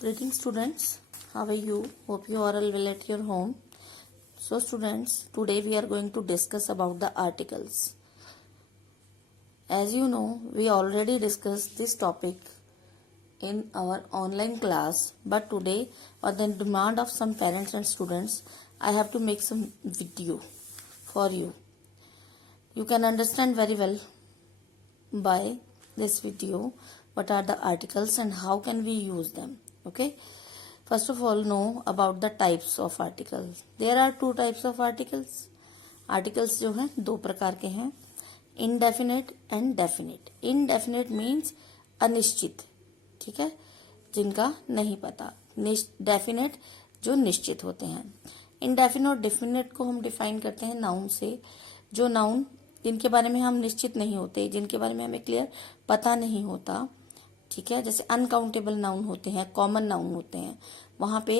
Greetings students, how are you? Hope you are all well at your home. So students, today we are going to discuss about the articles. As you know, we already discussed this topic in our online class, but today on the demand of some parents and students, I have to make some video for you. You can understand very well by this video what are the articles and how can we use them. Okay, first of all, know about the types of articles. There are two types of articles. Articles जो हैं दो प्रकार के हैं, indefinite and definite. Indefinite means अनिश्चित, ठीक है, जिनका नहीं पता. Definite जो निश्चित होते हैं. Indefinite और definite को हम डिफाइन करते हैं नाउन से. जो नाउन जिनके बारे में हम निश्चित नहीं होते, जिनके बारे में हमें क्लियर पता नहीं होता, ठीक है, जैसे अनकाउंटेबल नाउन होते हैं, कॉमन नाउन होते हैं, वहां पे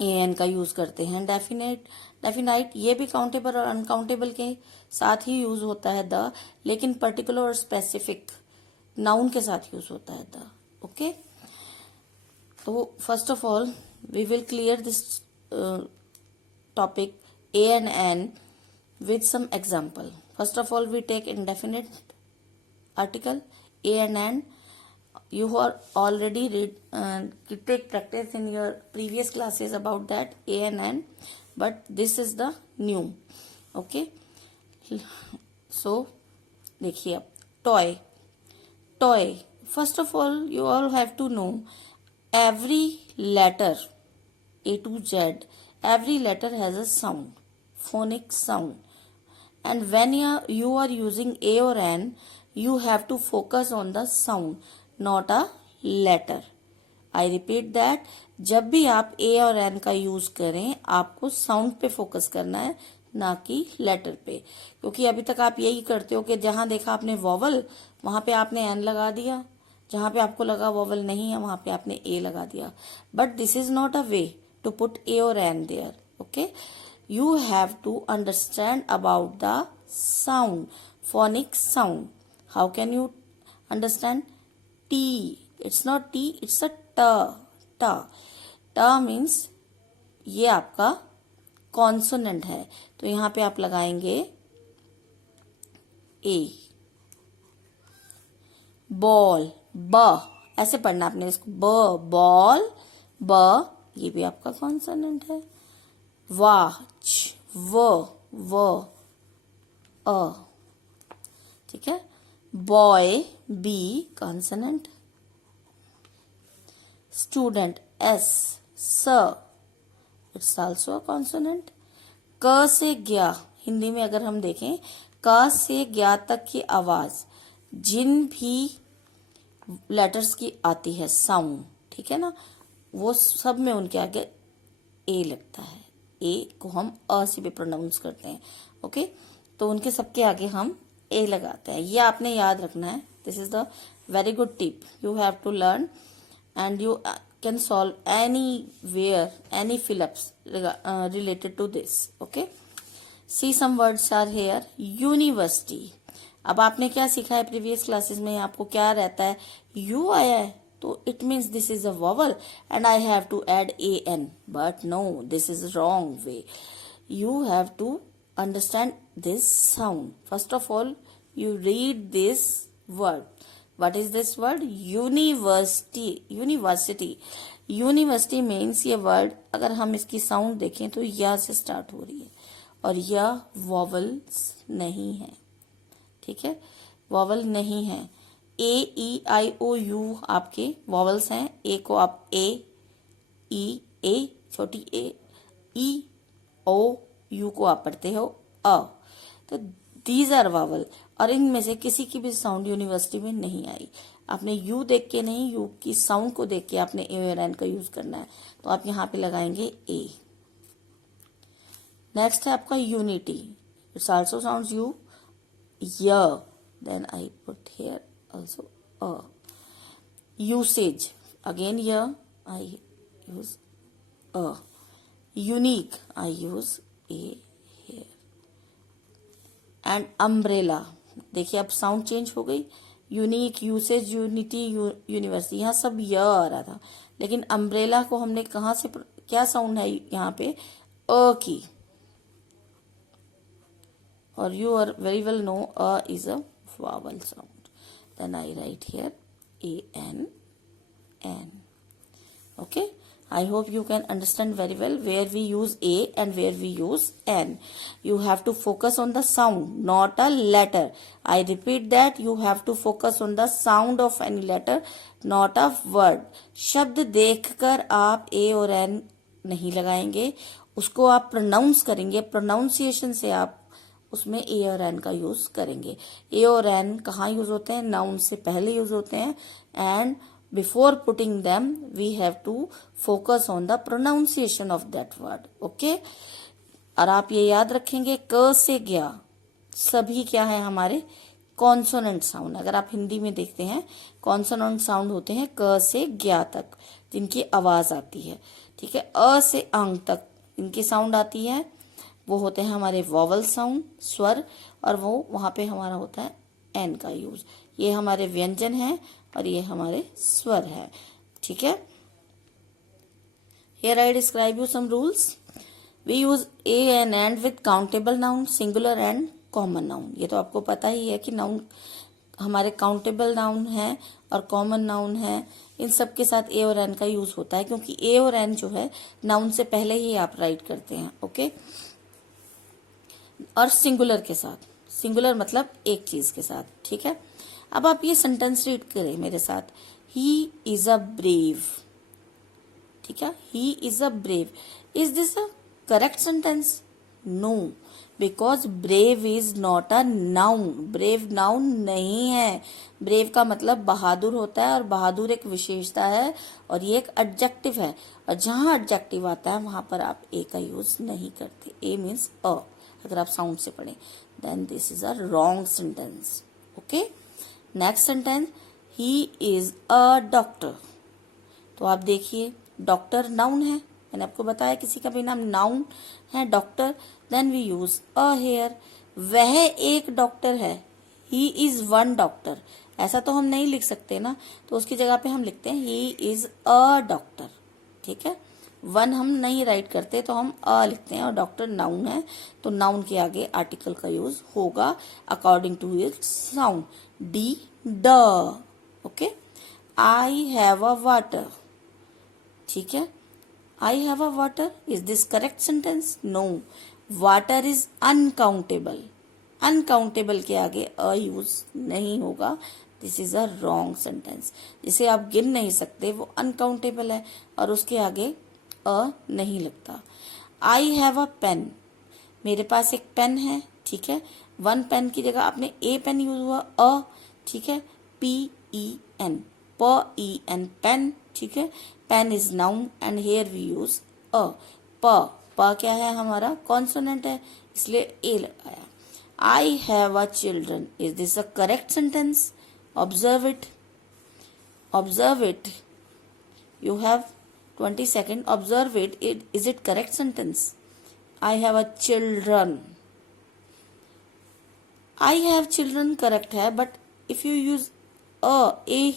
एन का यूज करते हैं. डेफिनाइट ये भी काउंटेबल और अनकाउंटेबल के साथ ही यूज होता है द, लेकिन पर्टिकुलर और स्पेसिफिक नाउन के साथ यूज होता है द. ओके, तो first of all we will clear this topic A and an with some example. First of all, we take indefinite article a and n. You are already take practice in your previous classes about that a and n, but this is the new. Okay, so देखिए अब toy. First of all, you all have to know every letter A to Z, every letter has a sound, phonic sound. And when you are using A or N, you have to focus on the sound, not a letter. I repeat that, जब भी आप A और N का use करें, आपको sound पे focus करना है, ना कि लेटर पे. क्योंकि अभी तक आप यही करते हो कि जहां देखा आपने वॉवल, वहां पे आपने N लगा दिया, जहां पे आपको लगा वॉवल नहीं है, वहां पे आपने A लगा दिया. But this is not a way to put A और N there. Okay, you have to understand about the sound, phonic sound. How can you understand? T, it's not T, it's a ta. Ta means ये आपका consonant है, तो यहां पे आप लगाएंगे ए. Ball, ब ऐसे पढ़ना आपने इसको, ब बॉल, ब ये भी आपका कॉन्सोनेंट है. वाच, व अ, ठीक है. Boy, B consonant. Student, S, स इट्स आल्सो अ कॉन्सोनेंट. क से ज्ञा, हिंदी में अगर हम देखें, क से ज्ञा तक की आवाज जिन भी लेटर्स की आती है साउंड, ठीक है ना, वो सब में उनके आगे ए लगता है. ए को हम अ से भी प्रोनाउंस करते हैं. ओके, तो उनके सबके आगे हम ए लगाते हैं. ये आपने याद रखना है. This is the very good tip you have to learn and you can solve any where any fill ups related to this. Okay, see some words are here. University. अब आपने क्या सीखा है प्रीवियस क्लासेस में, आपको क्या रहता है, यू आया है तो it means this is a vowel and I have to add an, but no, this is wrong way. You have to understand this sound. First of all, you read this word. What is this word? University. University means ये word अगर हम इसकी sound देखें तो या से start हो रही है और यह वॉवल्स नहीं है, ठीक है, वॉवल नहीं है. ए ई आई ओ यू आपके वॉवल्स हैं. ए को आप ए छोटी ई ओ, यू को आप पढ़ते हो अ. तो दीज आर वॉवल और इनमें से किसी की भी साउंड यूनिवर्सिटी में नहीं आई. आपने यू देख के नहीं, यू की साउंड को देख के आपने ए और एन का यूज करना है, तो आप यहां पे लगाएंगे ए. नेक्स्ट है आपका unity. It's also sounds you, y, then I put here also a. Usage, again here I use a. Unique, I use a here. And umbrella, देखिए अब साउंड चेंज हो गई, यूनिक, यूसेज, यूनिटी, यूनिवर्सिटी, यहाँ सब य आ रहा था, लेकिन अम्ब्रेला को हमने कहाँ से, क्या साउंड है यहाँ पे, अ की, और you are very well know is a vowel sound. Then I write here A-N-N. Okay, I hope you can understand very well where we use A and where we use N. You have to focus on the sound, not a letter. I repeat that, you have to focus on the sound of any letter, not a word. शब्द देखकर आप A और N नहीं लगाएंगे, उसको आप pronounce करेंगे, pronunciation से आप उसमें ए और एन का यूज करेंगे। ए और एन कहाँ यूज होते हैं, नाउन से पहले यूज होते हैं, and before putting them we have to focus on the pronunciation of that word. Okay, और आप ये याद रखेंगे क से गया सभी क्या है हमारे कॉन्सोनेंट साउंड। अगर आप हिंदी में देखते हैं कॉन्सोनेंट साउंड होते हैं क से ज्ञा तक जिनकी आवाज आती है, ठीक है। अ से अंग तक इनकी साउंड आती है, वो होते हैं हमारे वॉवल साउंड, स्वर, और वो वहां पे हमारा होता है एन का यूज। ये हमारे व्यंजन है और ये हमारे स्वर है, ठीक है। Here I describe you some rules. We use a and and with countable noun, singular and common noun. ये तो आपको पता ही है कि नाउन हमारे काउंटेबल नाउन है और कॉमन नाउन है, इन सब के साथ ए और एन का यूज होता है, क्योंकि ए और एन जो है नाउन से पहले ही आप राइट करते हैं। ओके, और सिंगुलर के साथ, सिंगुलर मतलब एक चीज के साथ, ठीक है। अब आप ये सेंटेंस रीड करें मेरे साथ, ही इज अ ब्रेव, ठीक है, he is a brave. Is this a correct sentence? No, because brave is not a noun, brave noun नहीं है। ब्रेव का मतलब बहादुर होता है, और बहादुर एक विशेषता है, और ये एक एडजेक्टिव है, और जहां एडजेक्टिव आता है वहां पर आप ए का यूज नहीं करते। ए मीन्स अ, अगर आप साउंड से पढ़ें, then this is a wrong sentence. Okay, next sentence, he is a doctor. तो आप देखिए डॉक्टर नाउन है, मैंने आपको बताया किसी का भी नाम नाउन है doctor, then we use a here. वह एक डॉक्टर है, ही इज वन डॉक्टर, ऐसा तो हम नहीं लिख सकते ना, तो उसकी जगह पे हम लिखते हैं ही इज अ डॉक्टर, ठीक है। वन हम नहीं राइट करते तो हम अ लिखते हैं, और डॉक्टर नाउन है तो नाउन के आगे आर्टिकल का यूज होगा according to its sound, D, ड। Okay, I have a water, ठीक है, I have a water, is this correct sentence? No, water is uncountable, uncountable के आगे अ यूज नहीं होगा, this is a wrong sentence. जिसे आप गिन नहीं सकते वो अनकाउंटेबल है, और उसके आगे अ नहीं लगता। आई हैव अ पेन, मेरे पास एक पेन है, ठीक है, वन पेन की जगह आपने ए पेन यूज हुआ, अ, ठीक है, पी ई एन, प ई एन, पेन, ठीक है। Pen is noun and here we use a. प, प क्या है हमारा कॉन्सोनेंट है, इसलिए ए लगाया। आई have a children, is this a correct sentence? Observe it, observe it, you have 20 seconds, observe it, is it correct sentence? I have a children, I have children correct है, but if you use a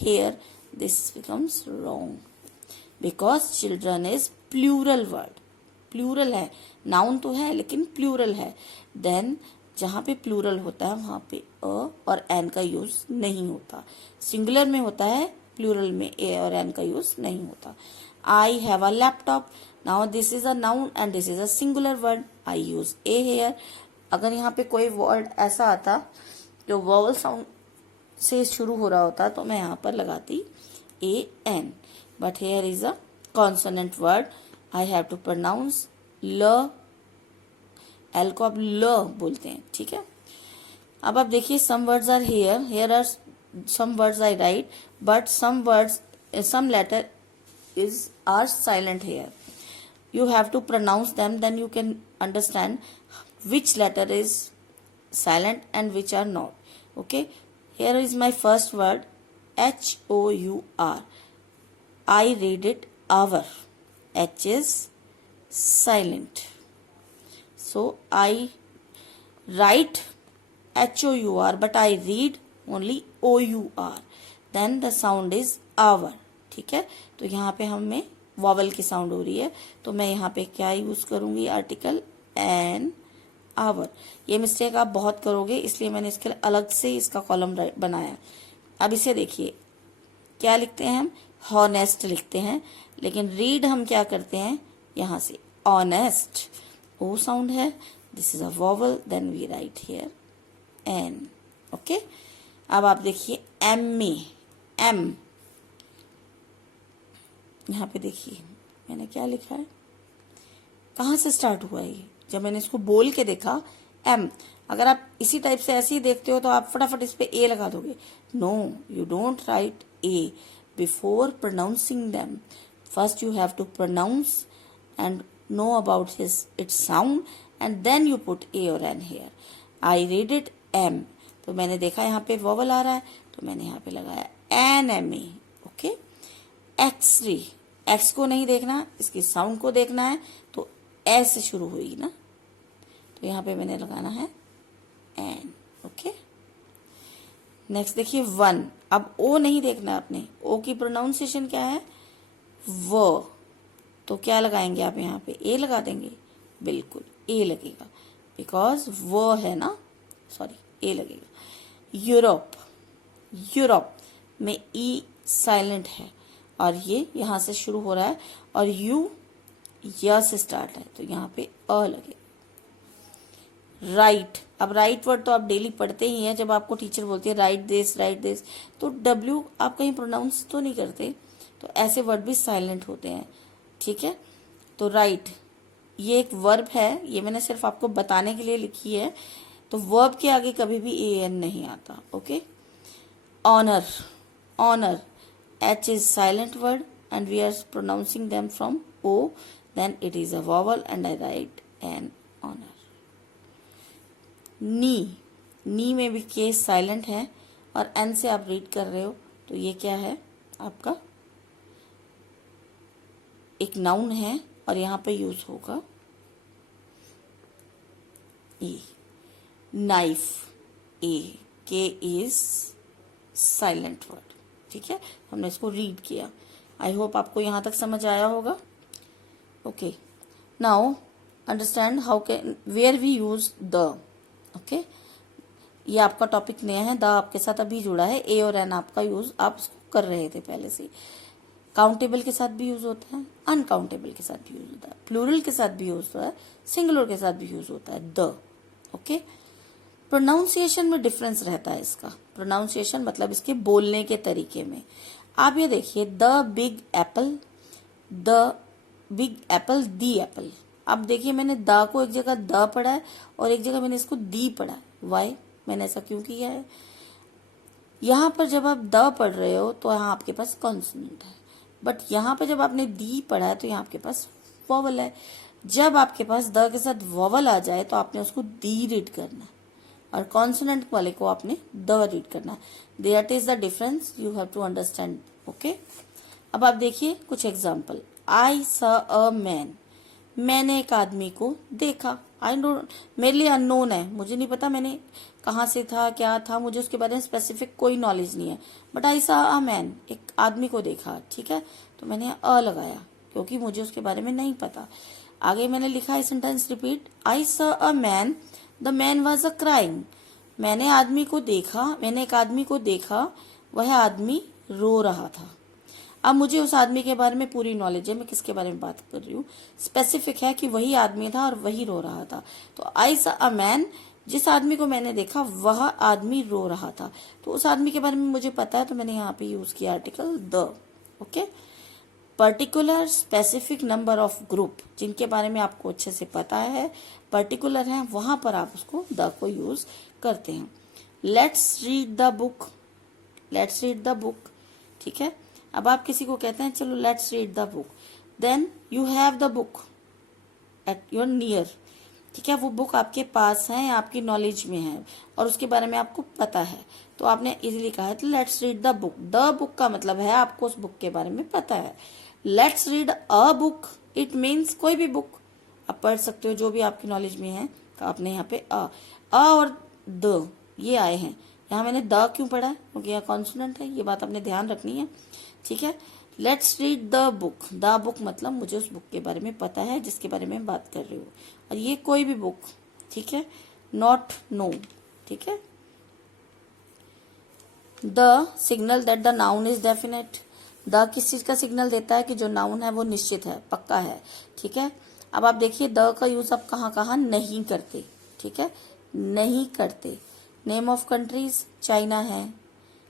here, this becomes wrong, because children is plural word, plural है, noun तो है लेकिन plural है, then जहाँ पे plural होता है वहां पे अ और एन का यूज नहीं होता, सिंगुलर में होता है, प्लूरल में ए और एन का यूज नहीं होता। I have a laptop, now this is a noun and this is a singular word, I use a here. अगर यहाँ पे कोई वर्ड ऐसा आता जो वॉवल साउंड से शुरू हो रहा होता तो मैं यहाँ पर लगाती a an, but here is a consonant word, I have to pronounce ल, एल को आप ल बोलते हैं, ठीक है। अब आप देखिए some words are here, here are some words I write, but some words, some letter is are silent here, you have to pronounce them, then you can understand which letter is silent and which are not. Okay, here is my first word, H-O-U-R, I read it hour, H is silent, so I write H-O-U-R but I read only OUR, then the sound is hour, ठीक है। तो यहाँ पे हमें vowel की sound हो रही है, तो मैं यहाँ पे क्या यूज करूंगी, आर्टिकल एन आवर। ये मिस्टेक आप बहुत करोगे, इसलिए मैंने इसके लिए अलग से इसका कॉलम बनाया। अब इसे देखिए, क्या लिखते हैं हम, हॉनेस्ट लिखते हैं, लेकिन रीड हम क्या करते हैं, यहाँ से ऑनेस्ट, ओ साउंड है, this is a vowel, then we write here an, okay. अब आप देखिए एम में, एम, यहाँ पे देखिए मैंने क्या लिखा है, कहाँ से स्टार्ट हुआ ये, जब मैंने इसको बोल के देखा एम। अगर आप इसी टाइप से ऐसे ही देखते हो तो आप फटाफट इस पे ए लगा दोगे। No, you don't write a before pronouncing them. First you have to pronounce and know about his its sound and then you put a और an here. I read it M, तो मैंने देखा यहाँ पे vowel आ रहा है, तो मैंने यहाँ पे लगाया an M A, okay. X ray, X को नहीं देखना, इसकी साउंड को देखना है, तो एस से शुरू हुई ना, तो यहाँ पे मैंने लगाना है एन, ओके। नेक्स्ट देखिए वन, अब ओ नहीं देखना आपने, ओ की प्रोनाउंसिएशन क्या है, व, तो क्या लगाएंगे आप यहाँ पे, ए लगा देंगे, बिल्कुल ए लगेगा, बिकॉज वो है ना, सॉरी ए लगेगा। यूरोप, यूरोप में ई साइलेंट है और ये यहां से शुरू हो रहा है और यू या से स्टार्ट है, तो यहाँ पे अ लगेगा। राइट, अब राइट वर्ड तो आप डेली पढ़ते ही हैं, जब आपको टीचर बोलती है राइट दिस, तो डब्ल्यू आप कहीं प्रोनाउंस तो नहीं करते, तो ऐसे वर्ड भी साइलेंट होते हैं, ठीक है। तो राइट, ये एक वर्ब है, ये मैंने सिर्फ आपको बताने के लिए लिखी है, तो वर्ब के आगे कभी भी एन नहीं आता, okay. Honour, honour, H is silent word and we are pronouncing them from O, then it is a vowel and I write an honor. Knee, knee में भी केस साइलेंट है और N से आप रीड कर रहे हो, तो ये क्या है आपका, एक नाउन है और यहाँ पे यूज होगा ए। नाइफ, ए, के इज साइलेंट वर्ड, ठीक है, हमने इसको रीड किया। आई होप आपको यहां तक समझ आया होगा, okay. Now understand how can, where we use the, okay. ये आपका टॉपिक नया है, द आपके साथ अभी जुड़ा है, ए और एन आपका यूज आप कर रहे थे पहले से। काउंटेबल के साथ भी यूज होता है, अनकाउंटेबल के साथ भी यूज होता है, प्लूरल के साथ भी यूज होता है, सिंगुलर के साथ भी यूज होता है द, ओके। प्रोनाउंसिएशन में डिफरेंस रहता है इसका, प्रोनाउंसिएशन मतलब इसके बोलने के तरीके में। आप ये देखिए, the big Apple, the big Apple, the Apple. अब देखिए मैंने द को एक जगह द पढ़ा है और एक जगह मैंने इसको दी पढ़ा है, वाई, मैंने ऐसा क्यों किया है। यहाँ पर जब आप द पढ़ रहे हो तो यहाँ आपके पास कॉन्सोनेंट है, बट यहाँ पर जब आपने दी पढ़ा है तो यहाँ आपके पास वॉवल है। जब आपके पास द के साथ वॉवल आ जाए तो आपने उसको दी रीड करना है और कॉन्सोनेंट वाले को आपने द रीड करना है। That is the difference, you have to understand, okay. अब आप देखिए कुछ एग्जांपल। आई स अ मैन, मैंने एक आदमी को देखा। आई डोंट, मेरे लिए अननोन है, मुझे नहीं पता मैंने कहाँ से था, क्या था, मुझे उसके बारे में स्पेसिफिक कोई नॉलेज नहीं है, बट आई स अ मैन, एक आदमी को देखा, ठीक है, तो मैंने अ लगाया क्योंकि मुझे उसके बारे में नहीं पता। आगे मैंने लिखा है सेंटेंस रिपीट, आई स a man, the man was a crying, मैंने आदमी को देखा, मैंने एक आदमी को देखा, वह आदमी रो रहा था। अब मुझे उस आदमी के बारे में पूरी नॉलेज है, मैं किसके बारे में बात कर रही हूँ, स्पेसिफिक है कि वही आदमी था और वही रो रहा था। तो आई सा अ मैन, जिस आदमी को मैंने देखा वह आदमी रो रहा था, तो उस आदमी के बारे में मुझे पता है, तो मैंने यहाँ पे यूज किया article the, okay. Particular, specific, number of group, जिनके बारे में आपको अच्छे से पता है, पर्टिकुलर है, वहां पर आप उसको द को यूज करते हैं। Let's read the book, let's read the book, ठीक है। अब आप किसी को कहते हैं चलो let's read the book, then you have the book at your near, ठीक है, वो बुक आपके पास है, आपकी नॉलेज में है और उसके बारे में आपको पता है, तो आपने इजीली कहा है तो let's read the book. The book का मतलब है आपको उस बुक के बारे में पता है। Let's read a book, it means कोई भी बुक आप पढ़ सकते हो जो भी आपकी नॉलेज में है, तो आपने यहाँ पे अ और द ये आए हैं, यहाँ मैंने द क्यों पढ़ा है, क्योंकि यहाँ कॉन्सोनेंट है, ये बात आपने ध्यान रखनी है, ठीक है। Let's read the book. The book मतलब मुझे उस बुक के बारे में पता है जिसके बारे में बात कर रही हूँ, और ये कोई भी बुक, ठीक है, नॉट नो, ठीक है। The signal that the noun is definite. The किस चीज का सिग्नल देता है कि जो नाउन है वो निश्चित है, पक्का है, ठीक है। अब आप देखिए द का यूज आप कहाँ कहाँ नहीं करते, ठीक है, नहीं करते। नेम ऑफ कंट्रीज, चाइना है,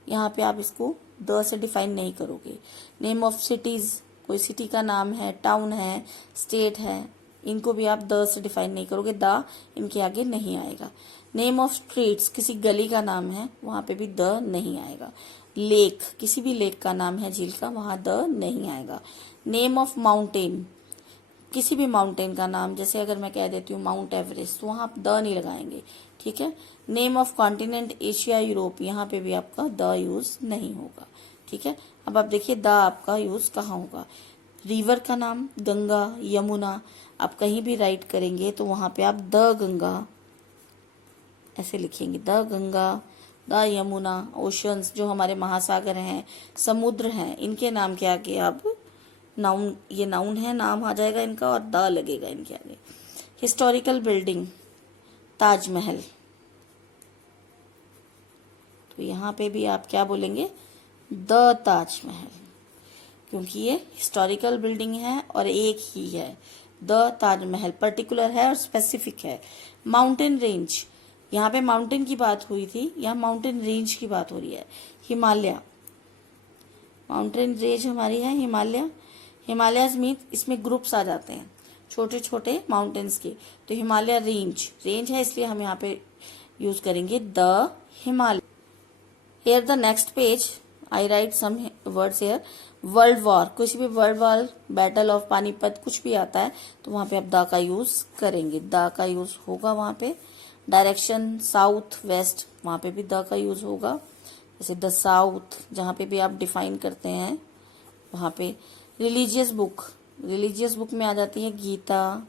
यहाँ पे आप इसको द से डिफाइन नहीं करोगे। नेम ऑफ सिटीज, कोई सिटी का नाम है, टाउन है, स्टेट है, इनको भी आप द से डिफाइन नहीं करोगे, द इनके आगे नहीं आएगा। नेम ऑफ स्ट्रीट्स, किसी गली का नाम है, वहां पे भी द नहीं आएगा। लेक, किसी भी लेक का नाम है, झील का, वहां द नहीं आएगा। नेम ऑफ माउंटेन, किसी भी माउंटेन का नाम, जैसे अगर मैं कह देती हूँ माउंट एवरेस्ट, तो वहां आप द नहीं लगाएंगे, ठीक है। Name of continent, Asia, Europe, यहाँ पे भी आपका द यूज नहीं होगा, ठीक है। अब आप देखिए द आपका यूज कहाँ होगा। रिवर का नाम, गंगा, यमुना, आप कहीं भी राइट करेंगे तो वहां पे आप द गंगा ऐसे लिखेंगे, the Ganga, the Yamuna. Oceans, जो हमारे महासागर हैं, समुद्र हैं, इनके नाम के आगे आप नाउन, ये नाउन है, नाम आ जाएगा इनका और द लगेगा इनके आगे। हिस्टोरिकल बिल्डिंग, ताजमहल, तो यहाँ पे भी आप क्या बोलेंगे, द ताजमहल, क्योंकि ये हिस्टोरिकल बिल्डिंग है और एक ही है। द ताजमहल पर्टिकुलर है और स्पेसिफिक है। माउंटेन रेंज, यहाँ पे माउंटेन की बात हुई थी, यहाँ माउंटेन रेंज की बात हो रही है। हिमालय, माउंटेन रेंज हमारी है हिमालय। हिमालयस मीन इसमें ग्रुप्स आ जाते हैं छोटे छोटे माउंटेन्स के, तो हिमालय रेंज, रेंज है इसलिए हम यहाँ पे यूज करेंगे the Himalaya. Here the next page I write some words here. World war, किसी भी world war, battle of Panipat, कुछ भी आता है तो वहां पे आप द का यूज करेंगे, द का यूज होगा वहां पे। डायरेक्शन, साउथ वेस्ट, वहां पे भी द का यूज होगा। जैसे द साउथ, जहां पे भी आप डिफाइन करते हैं वहां पे। रिलीजियस बुक, रिलीजियस बुक में आ जाती है Gita,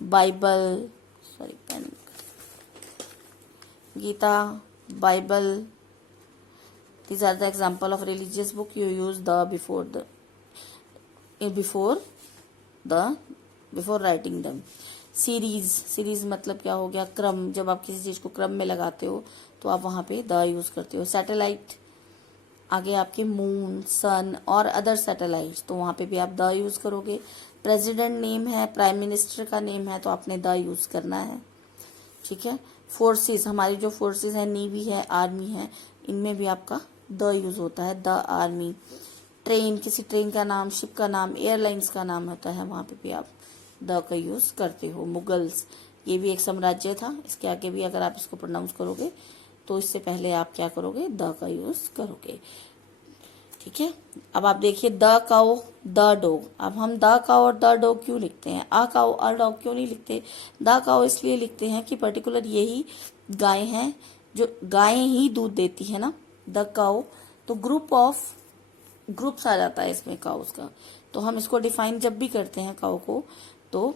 Bible, sorry pen, Gita, Bible, these are the example of religious book. You use the before writing them. Series, series मतलब क्या हो गया, क्रम, जब आप किसी चीज को क्रम में लगाते हो तो आप वहां पे द यूज करते हो। सैटेलाइट, आगे आपके मून, सन और अदर सैटेलाइट, तो वहां पे भी आप द यूज करोगे। प्रेसिडेंट नेम है, प्राइम मिनिस्टर का नेम है, तो आपने द यूज करना है, ठीक है। फोर्सेस, हमारी जो फोर्सेस है, नेवी है, आर्मी है, इनमें भी आपका द यूज होता है, द आर्मी। ट्रेन, किसी ट्रेन का नाम, शिप का नाम, एयरलाइंस का नाम होता है, वहां पे भी आप द का यूज करते हो। मुगल्स, ये भी एक साम्राज्य था, इसके आगे भी अगर आप इसको प्रोनाउंस करोगे तो इससे पहले आप क्या करोगे, द का यूज करोगे, ठीक है। अब आप देखिए द काउ, द डॉग। अब हम द काउ और द डॉग क्यों लिखते हैं, आ काउ और डॉग क्यों नहीं लिखते। द काउ इसलिए लिखते हैं कि पर्टिकुलर यही गाय हैं, जो गायें ही दूध देती है ना, द काउ, तो ग्रुप्स आ जाता है इसमें काउस का, तो हम इसको डिफाइन जब भी करते हैं काउ को, तो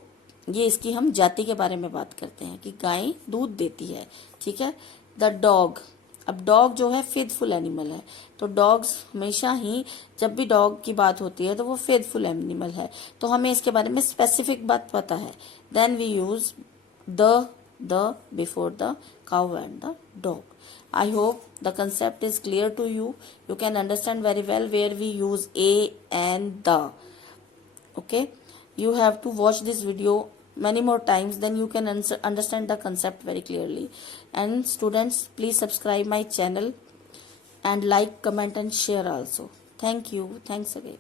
ये इसकी हम जाति के बारे में बात करते हैं कि गाय दूध देती है, ठीक है। द डॉग, अब डॉग जो है फेथफुल एनिमल है, तो डॉग्स हमेशा ही, जब भी डॉग की बात होती है तो वो फेथफुल एनिमल है, तो हमें इसके बारे में स्पेसिफिक बात पता है, then we use the before the cow and the dog. I hope the concept is clear to you. You can understand very well where we use a and the. Okay, you have to watch this video many more times, then you can understand the concept very clearly. And students, please subscribe my channel and like, comment and share also. Thank you. Thanks again.